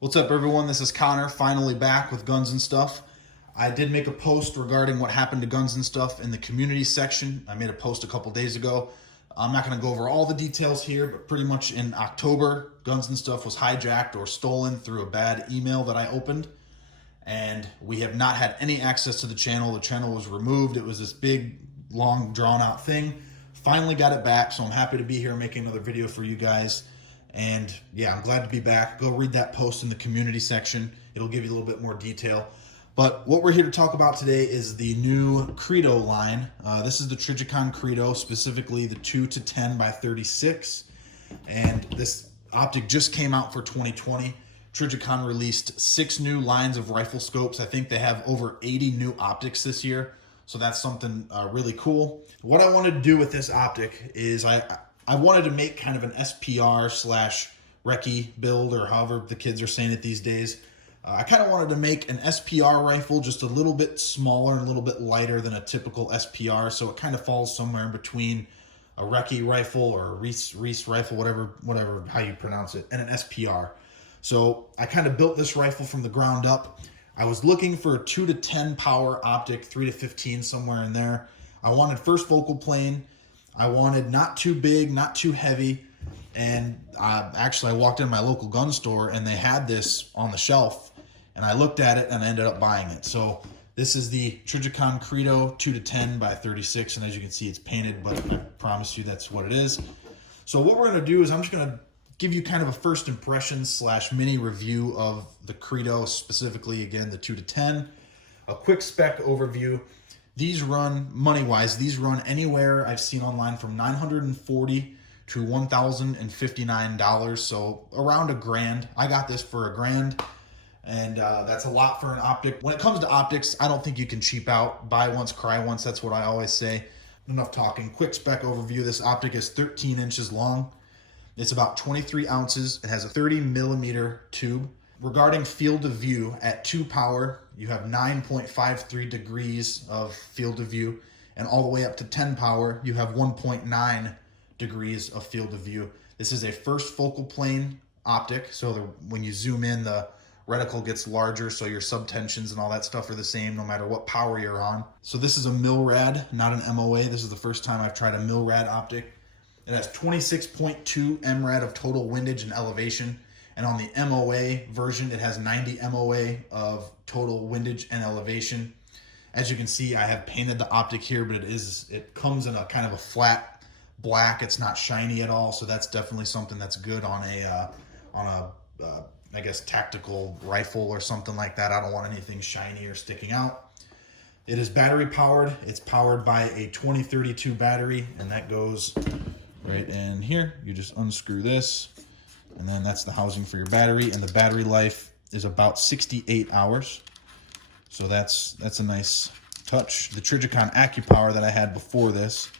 What's up, everyone? This is Connor, finally back with Guns and Stuff. I did make a post regarding what happened to Guns and Stuff in the community section. I made a post a couple days ago. I'm not going to go over all the details here, but pretty much in October, Guns and Stuff was hijacked or stolen through a bad email that I opened. And we have not had any access to the channel. The channel was removed. It was this big, long, drawn-out thing. Finally got it back, so I'm happy to be here making another video for you guys. And yeah, I'm glad to be back. Go read that post in the community section. It'll give you a little bit more detail. But what we're here to talk about today is the new Credo line. This is the Trijicon Credo, specifically the 2-10x36. And this optic just came out for 2020. Trijicon released 6 new lines of rifle scopes. I think they have over 80 new optics this year. So that's something really cool. What I wanted to do with this optic is I wanted to make kind of an SPR/Recce build, or however the kids are saying it these days. I kind of wanted to make an SPR rifle just a little bit smaller and a little bit lighter than a typical SPR, so it kind of falls somewhere in between a Recce rifle or a Reese rifle, whatever how you pronounce it, and an SPR. So I kind of built this rifle from the ground up. I was looking for a 2-10 power optic, 3-15, somewhere in there. I wanted first focal plane. I wanted not too big, not too heavy, and actually I walked in my local gun store and they had this on the shelf, and I looked at it and I ended up buying it. So this is the Trijicon Credo 2-10x36, and as you can see, it's painted, but I promise you that's what it is. So what we're going to do is I'm just going to give you kind of a first impression / mini review of the Credo, specifically, again, the 2-10, a quick spec overview. These run, money-wise, these run anywhere I've seen online from $940 to $1,059, so around $1,000. I got this for $1,000, and that's a lot for an optic. When it comes to optics, I don't think you can cheap out. Buy once, cry once. That's what I always say. Enough talking. Quick spec overview. This optic is 13 inches long. It's about 23 ounces. It has a 30 millimeter tube. Regarding field of view, at 2 power, you have 9.53 degrees of field of view, and all the way up to 10 power, you have 1.9 degrees of field of view. This is a first focal plane optic, so when you zoom in, the reticle gets larger, so your subtensions and all that stuff are the same no matter what power you're on. So this is a MILRAD, not an MOA. This is the first time I've tried a MILRAD optic. It has 26.2 MRAD of total windage and elevation. And on the MOA version, it has 90 MOA of total windage and elevation. As you can see, I have painted the optic here, but it comes in a kind of a flat black. It's not shiny at all, so that's definitely something that's good on a I guess tactical rifle or something like that. I don't want anything shiny or sticking out. It is battery powered. It's powered by a 2032 battery, and that goes right in here. You just unscrew this, and then that's the housing for your battery, and the battery life is about 68 hours. So that's a nice touch. The Trijicon AccuPower that I had before this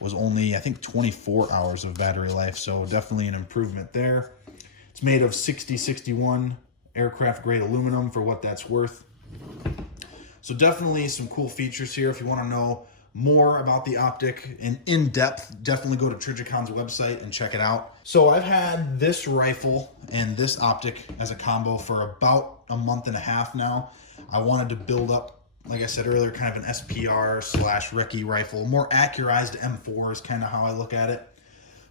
was only, I think, 24 hours of battery life, so definitely an improvement there. It's made of 6061 aircraft grade aluminum, for what that's worth. So definitely some cool features here. If you want to know more about the optic in depth, definitely go to Trijicon's website and check it out. So I've had this rifle and this optic as a combo for about a month and a half now. I wanted to build up, like I said earlier, kind of an SPR/Recce rifle. More accurized M4 is kind of how I look at it.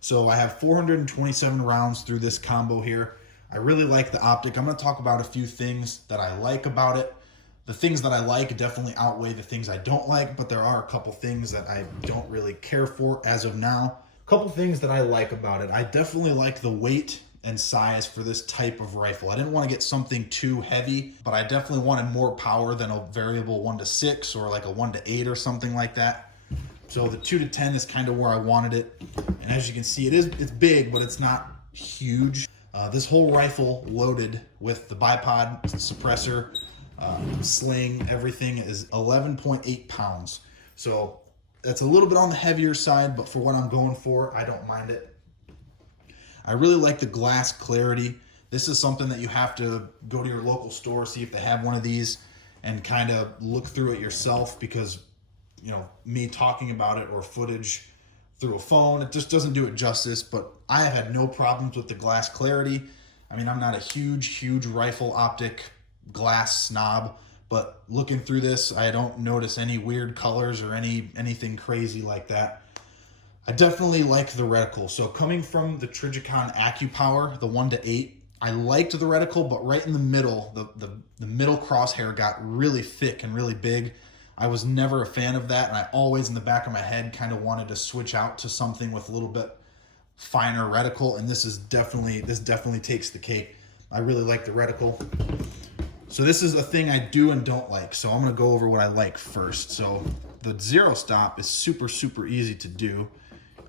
So I have 427 rounds through this combo here. I really like the optic. I'm going to talk about a few things that I like about it. The things that I like definitely outweigh the things I don't like, but there are a couple things that I don't really care for as of now. A couple things that I like about it. I definitely like the weight and size for this type of rifle. I didn't want to get something too heavy, but I definitely wanted more power than a variable 1-6 or like a 1-8 or something like that. So the 2-10 is kind of where I wanted it. And as you can see, it's big, but it's not huge. This whole rifle loaded with the bipod suppressor, sling, everything is 11.8 pounds. So that's a little bit on the heavier side, but for what I'm going for, I don't mind it. I really like the glass clarity. This is something that you have to go to your local store, see if they have one of these, and kind of look through it yourself, because, you know, me talking about it or footage through a phone, it just doesn't do it justice. But I have had no problems with the glass clarity. I mean, I'm not a huge rifle optic glass snob, but looking through this, I don't notice any weird colors or anything crazy like that. I definitely like the reticle. So coming from the Trijicon AccuPower, the 1-8, I liked the reticle, but right in the middle, the middle crosshair got really thick and really big. I was never a fan of that, and I always in the back of my head kind of wanted to switch out to something with a little bit finer reticle, and this definitely takes the cake. I really like the reticle. So this is a thing I do and don't like. So I'm gonna go over what I like first. So the zero stop is super easy to do.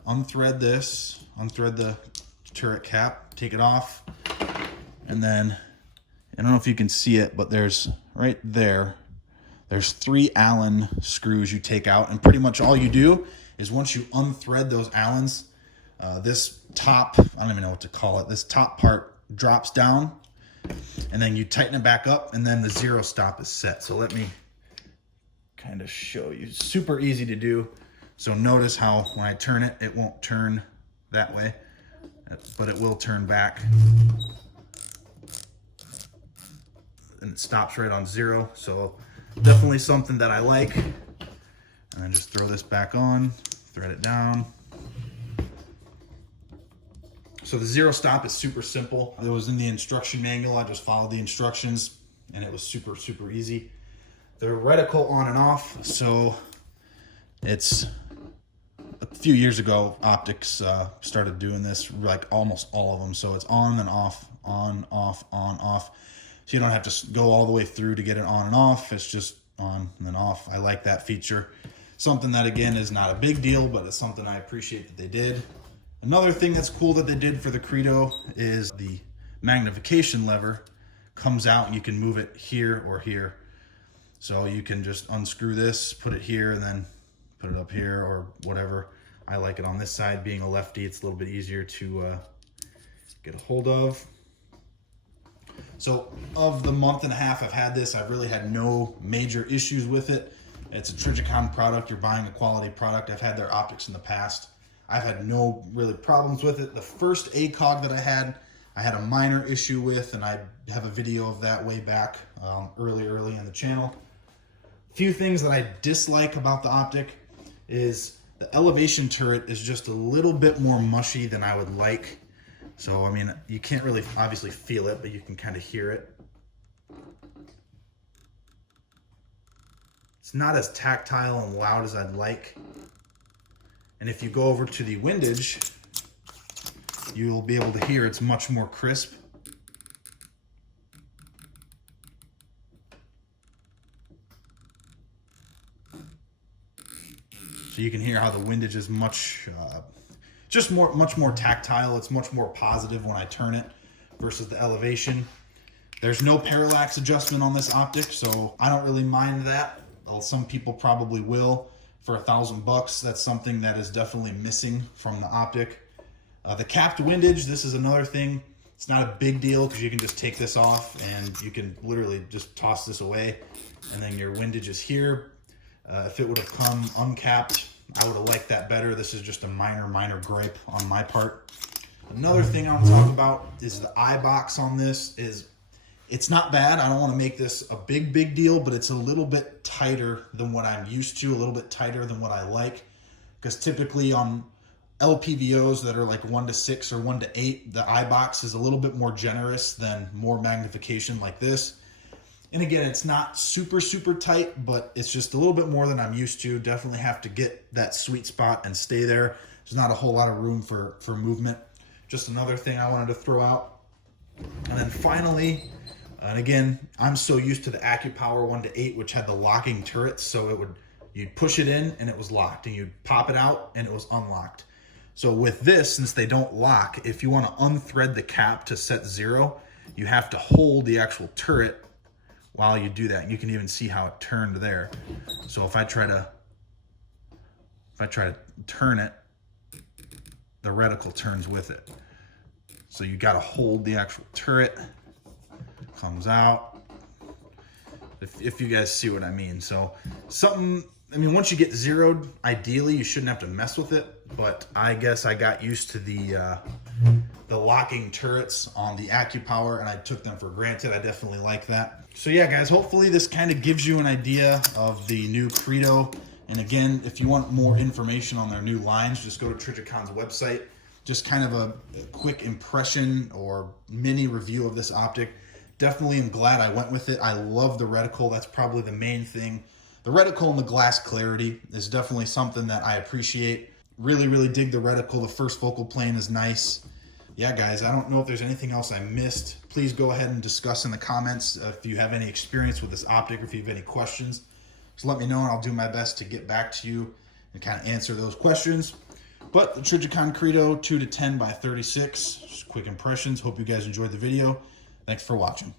Unthread this, unthread the turret cap, take it off, and then, I don't know if you can see it, but there's right there, there's 3 Allen screws you take out, and pretty much all you do is once you unthread those Allens, this top, I don't even know what to call it, this top part drops down, and then you tighten it back up, and then the zero stop is set. So let me kind of show you. Super easy to do. So notice how when I turn it, it won't turn that way, but it will turn back. And it stops right on 0. So definitely something that I like. And then just throw this back on, thread it down. So the zero stop is super simple. It was in the instruction manual. I just followed the instructions and it was super easy. The reticle on and off. So it's a few years ago, optics started doing this, like almost all of them. So it's on and off, on, off, on, off. So you don't have to go all the way through to get it on and off. It's just on and then off. I like that feature. Something that, again, is not a big deal, but it's something I appreciate that they did. Another thing that's cool that they did for the Credo is the magnification lever comes out and you can move it here or here. So you can just unscrew this, put it here, and then put it up here or whatever. I like it on this side. Being a lefty, it's a little bit easier to get a hold of. So of the month and a half I've had this, I've really had no major issues with it. It's a Trijicon product. You're buying a quality product. I've had their optics in the past. I've had no really problems with it. The first ACOG that I had a minor issue with, and I have a video of that way back early in the channel. A few things that I dislike about the optic is the elevation turret is just a little bit more mushy than I would like. So, I mean, you can't really obviously feel it, but you can kind of hear it. It's not as tactile and loud as I'd like. And if you go over to the windage, you'll be able to hear it's much more crisp. So you can hear how the windage is much more tactile. It's much more positive when I turn it versus the elevation. There's no parallax adjustment on this optic, so I don't really mind that. Some people probably will. For $1,000, that's something that is definitely missing from the optic. The capped windage, this is another thing. It's not a big deal because you can just take this off and you can literally just toss this away, and then your windage is here. If it would have come uncapped, I would have liked that better. This is just a minor gripe on my part. Another thing I want to talk about is the eye box on this. It's not bad. I don't want to make this a big deal, but it's a little bit tighter than what I'm used to, a little bit tighter than what I like. Because typically on LPVOs that are like 1-6 or 1-8, the eye box is a little bit more generous than more magnification like this. And again, it's not super tight, but it's just a little bit more than I'm used to. Definitely have to get that sweet spot and stay there. There's not a whole lot of room for movement. Just another thing I wanted to throw out. And then finally, and again, I'm so used to the AccuPower 1-8, which had the locking turrets. So you'd push it in and it was locked, and you'd pop it out and it was unlocked. So with this, since they don't lock, if you want to unthread the cap to set 0, you have to hold the actual turret while you do that. And you can even see how it turned there. So if I try to turn it, the reticle turns with it. So you got to hold the actual turret. Comes out. If you guys see what I mean. So once you get zeroed, ideally you shouldn't have to mess with it, but I guess I got used to the the locking turrets on the AccuPower, and I took them for granted. I definitely like that. So yeah, guys, hopefully this kind of gives you an idea of the new Credo. And again, if you want more information on their new lines, just go to Trijicon's website. Just kind of a quick impression or mini review of this optic. Definitely am glad I went with it. I love the reticle. That's probably the main thing. The reticle and the glass clarity is definitely something that I appreciate. Really, really dig the reticle. The first focal plane is nice. Yeah, guys, I don't know if there's anything else I missed. Please go ahead and discuss in the comments if you have any experience with this optic or if you have any questions. Just let me know and I'll do my best to get back to you and kind of answer those questions. But the Trijicon Credo 2-10x36, just quick impressions. Hope you guys enjoyed the video. Thanks for watching.